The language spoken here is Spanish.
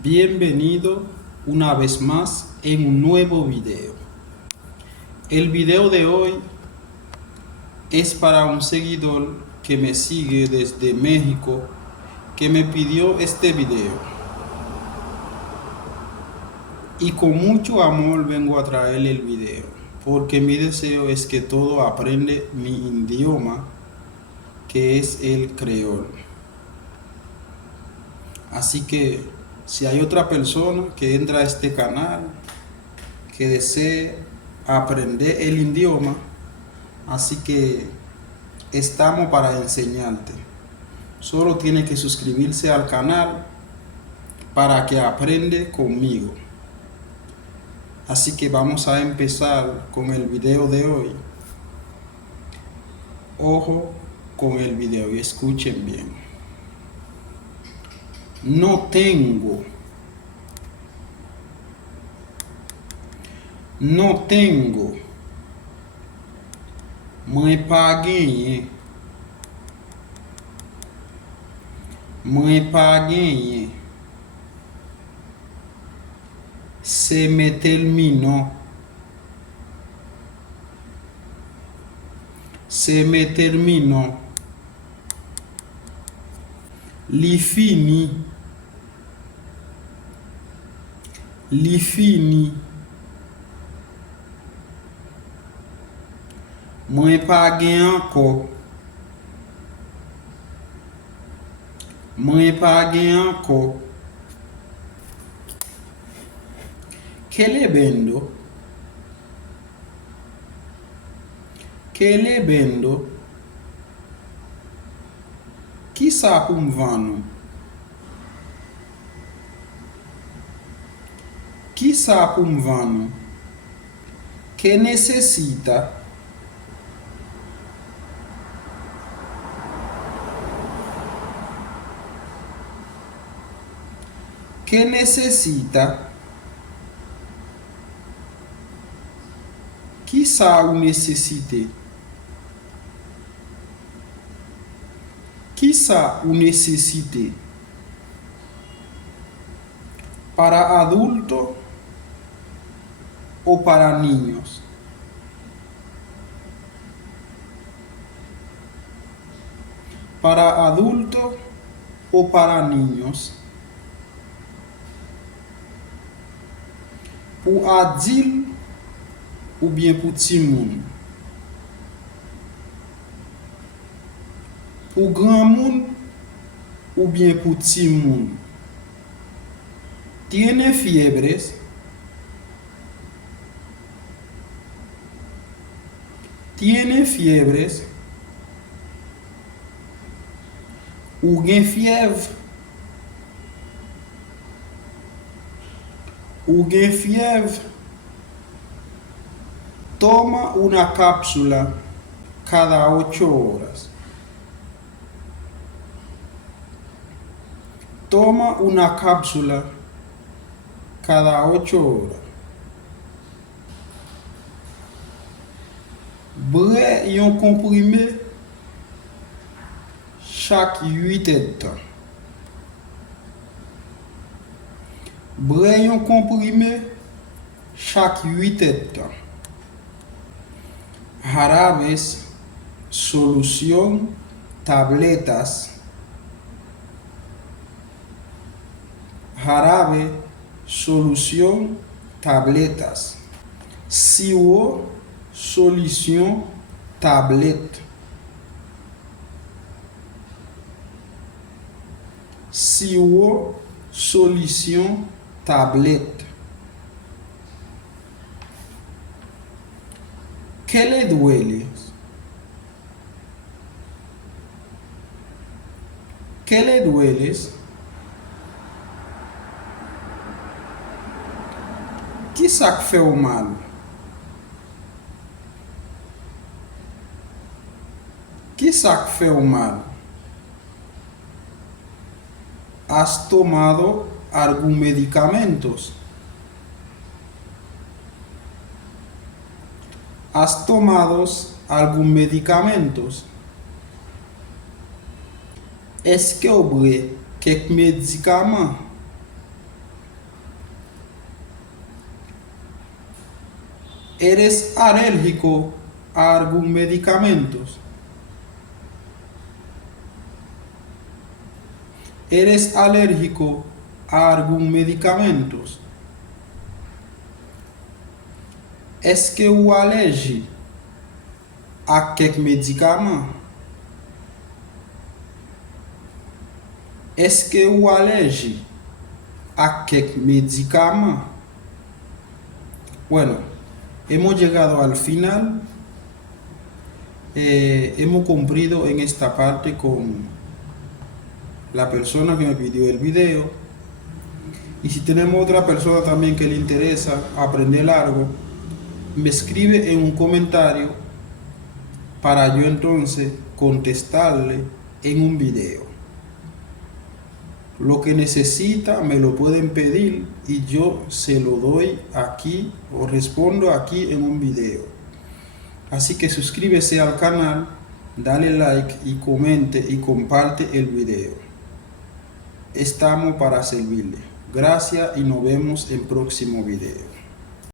Bienvenido una vez más en un nuevo video. El video de hoy es para un seguidor que me sigue desde México que me pidió este video. Y con mucho amor vengo a traerle el video, porque mi deseo es que todo aprende mi idioma, que es el creol. Así que si hay otra persona que entra a este canal que desee aprender el idioma, así que estamos para enseñarte. Solo tiene que suscribirse al canal para que aprende conmigo. Así que vamos a empezar con el video de hoy. Ojo con el video y escuchen bien. No tengo. No tengo. Mãe paguei. Mãe paguei. Se me terminó. Se me terminó. Li fini. Li fini. Mãe paguei encore. Mãe paguei encore. Kelebendo. Kelebendo. Que saco vano? Que saco vano? Que necessita? Que necessita? Que saco necessite? Que saco necessite? Para adulto ou para niños? Para adulto ou para niños? Pour adulte ou bien pour petit monde? Pour grand monde ou bien pour petit monde? ¿Tiene fiebres? ¿Tiene fiebres? Ou gen fièvre? Ou gen fièvre? Toma una cápsula cada 8 horas. Toma una cápsula cada 8 horas. Bre yon comprimé chaque 8 heures. Bre yon comprimé chaque 8 heures. Jarabes, solución, tabletas. Jarabe, solución, tabletas. Sirop, solución, tablette. Sirop, solución, tablette. ¿Qué le duele? ¿Qué le duele? Que saco fait mal? Que saco fait mal? ¿Has tomado algún medicamentos? ¿Has tomado algún medicamentos? Est-ce que vous avez quelques médicaments? ¿Eres alérgico a algún medicamento? ¿Eres alérgico a algún medicamento? Est-ce que vous allergique à quelques médicaments? Est-ce que vous allergique a quelques médicaments? Bueno, hemos llegado al final. Hemos cumplido en esta parte con la persona que me pidió el video. Y si tenemos otra persona también que le interesa aprender algo, me escribe en un comentario para yo entonces contestarle en un video. Lo que necesita me lo pueden pedir y yo se lo doy aquí o respondo aquí en un video. Así que suscríbese al canal, dale like y comente y comparte el video. Estamos para servirle. Gracias y nos vemos en próximo video.